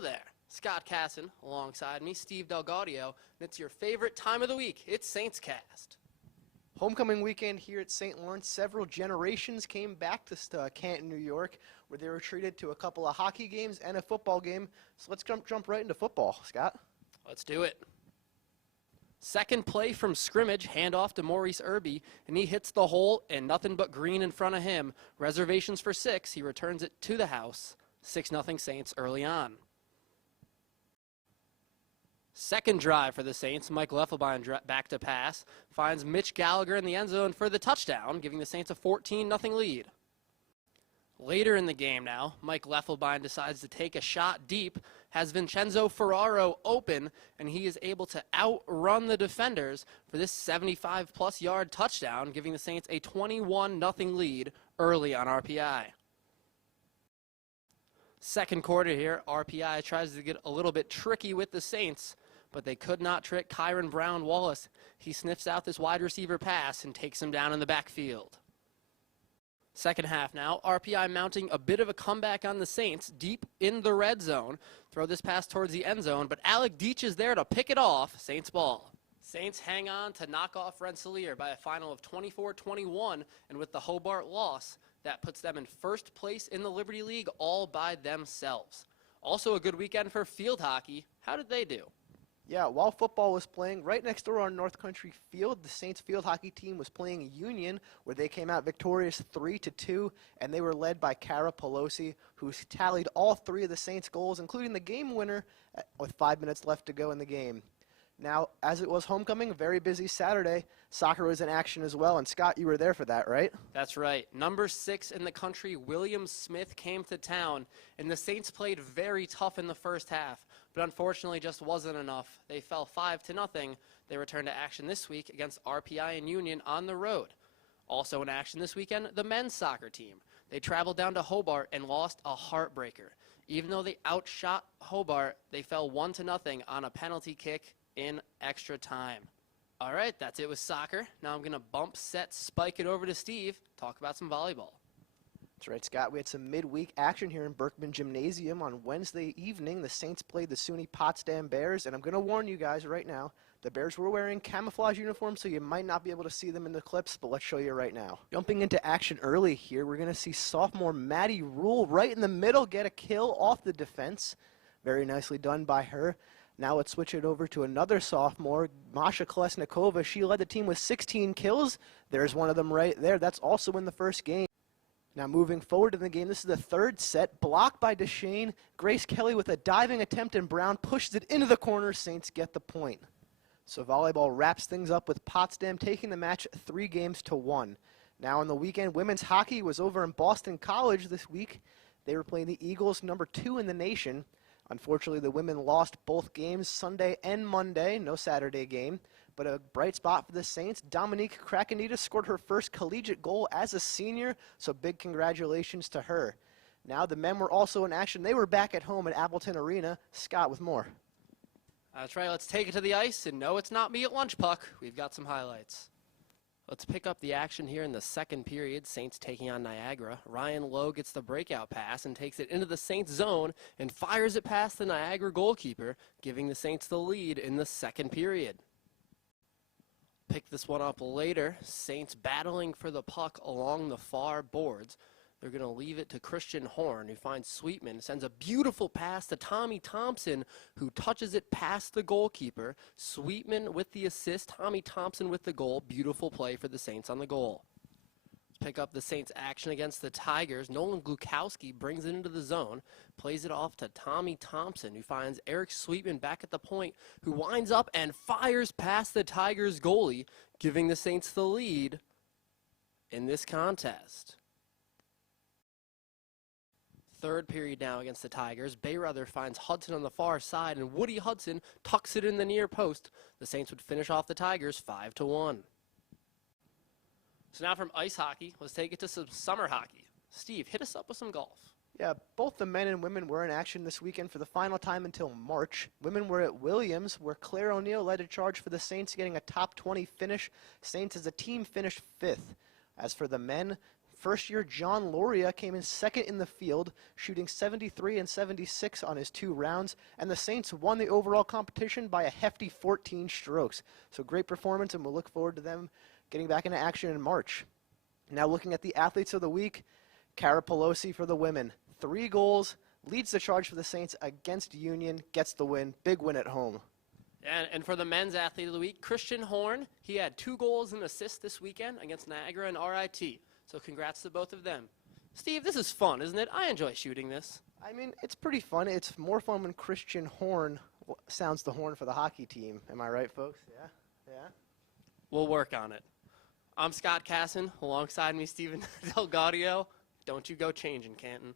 Hello there, Scott Casson alongside me, Steve Delgaudio, and it's your favorite time of the week. It's SaintsCast. Homecoming weekend here at St. Lawrence. Several generations came back to Canton, New York, where they were treated to a couple of hockey games and a football game. So let's jump right into football, Scott. Let's do it. Second play from scrimmage, handoff to Maurice Irby, and he hits the hole and nothing but green in front of him. Reservations for 6. He returns it to the house. 6-0 Saints early on. Second drive for the Saints. Mike Leffelbein back to pass. Finds Mitch Gallagher in the end zone for the touchdown, giving the Saints a 14-0 lead. Later in the game now, Mike Leffelbein decides to take a shot deep, has Vincenzo Ferraro open, and he is able to outrun the defenders for this 75-plus yard touchdown, giving the Saints a 21-0 lead early on RPI. Second quarter here, RPI tries to get a little bit tricky with the Saints, but they could not trick Kyron Brown Wallace. He sniffs out this wide receiver pass and takes him down in the backfield. Second half now, RPI mounting a bit of a comeback on the Saints deep in the red zone. Throw this pass towards the end zone, but Alec Deach is there to pick it off. Saints ball. Saints hang on to knock off Rensselaer by a final of 24-21, and with the Hobart loss, that puts them in first place in the Liberty League all by themselves. Also a good weekend for field hockey. How did they do? Yeah, while football was playing right next door on North Country Field, the Saints field hockey team was playing Union, where they came out victorious 3-2, and they were led by Cara Pelosi, who tallied all 3 of the Saints' goals, including the game winner with 5 minutes left to go in the game. Now, as it was homecoming, a very busy Saturday, soccer was in action as well, and Scott, you were there for that, right? That's right. Number 6 in the country, William Smith, came to town, and the Saints played very tough in the first half, but unfortunately just wasn't enough. They fell 5-0. They returned to action this week against RPI and Union on the road. Also in action this weekend, the men's soccer team. They traveled down to Hobart and lost a heartbreaker. Even though they outshot Hobart, they fell 1-0 on a penalty kick in extra time. All right, that's it with soccer. Now I'm going to bump, set, spike it over to Steve, talk about some volleyball. That's right, Scott. We had some midweek action here in Berkman Gymnasium. On Wednesday evening, the Saints played the SUNY Potsdam Bears, and I'm going to warn you guys right now, the Bears were wearing camouflage uniforms, so you might not be able to see them in the clips, but let's show you right now. Jumping into action early here, we're going to see sophomore Maddie Rule right in the middle get a kill off the defense. Very nicely done by her. Now let's switch it over to another sophomore, Masha Kolesnikova. She led the team with 16 kills. There's one of them right there. That's also in the first game. Now moving forward in the game, this is the third set. Blocked by Deshane. Grace Kelly with a diving attempt, and Brown pushes it into the corner. Saints get the point. So volleyball wraps things up with Potsdam taking the match 3-1. Now on the weekend, women's hockey was over in Boston College this week. They were playing the Eagles, number 2 in the nation. Unfortunately, the women lost both games Sunday and Monday, no Saturday game. But a bright spot for the Saints, Dominique Krakenita scored her first collegiate goal as a senior, so big congratulations to her. Now the men were also in action. They were back at home at Appleton Arena. Scott with more. That's right, let's take it to the ice, and no, it's not me at lunch puck. We've got some highlights. Let's pick up the action here in the second period. Saints taking on Niagara. Ryan Lowe gets the breakout pass and takes it into the Saints zone and fires it past the Niagara goalkeeper, giving the Saints the lead in the second period. Pick this one up later. Saints battling for the puck along the far boards. They're going to leave it to Christian Horn, who finds Sweetman, sends a beautiful pass to Tommy Thompson, who touches it past the goalkeeper. Sweetman with the assist, Tommy Thompson with the goal. Beautiful play for the Saints on the goal. Let's pick up the Saints action against the Tigers. Nolan Glukowski brings it into the zone, plays it off to Tommy Thompson, who finds Eric Sweetman back at the point, who winds up and fires past the Tigers goalie, giving the Saints the lead in this contest. Third period now against the Tigers. Bayreuther finds Hudson on the far side, and Woody Hudson tucks it in the near post. The Saints would finish off the Tigers 5-1. So now from ice hockey, let's take it to some summer hockey. Steve, hit us up with some golf. Yeah, both the men and women were in action this weekend for the final time until March. Women were at Williams, where Claire O'Neill led a charge for the Saints, getting a top 20 finish. Saints as a team finished 5th. As for the men, First-year John Loria came in second in the field, shooting 73 and 76 on his 2 rounds, and the Saints won the overall competition by a hefty 14 strokes. So great performance, and we'll look forward to them getting back into action in March. Now looking at the athletes of the week, Cara Pelosi for the women. 3 goals, leads the charge for the Saints against Union, gets the win. Big win at home. And for the men's athlete of the week, Christian Horn, he had 2 goals and assists this weekend against Niagara and RIT. So congrats to both of them. Steve, this is fun, isn't it? I enjoy shooting this. I mean, it's pretty fun. It's more fun when Christian Horn sounds the horn for the hockey team. Am I right, folks? Yeah? Yeah? We'll work on it. I'm Scott Casson. Alongside me, Steven Delgadio. Don't you go changing, Canton.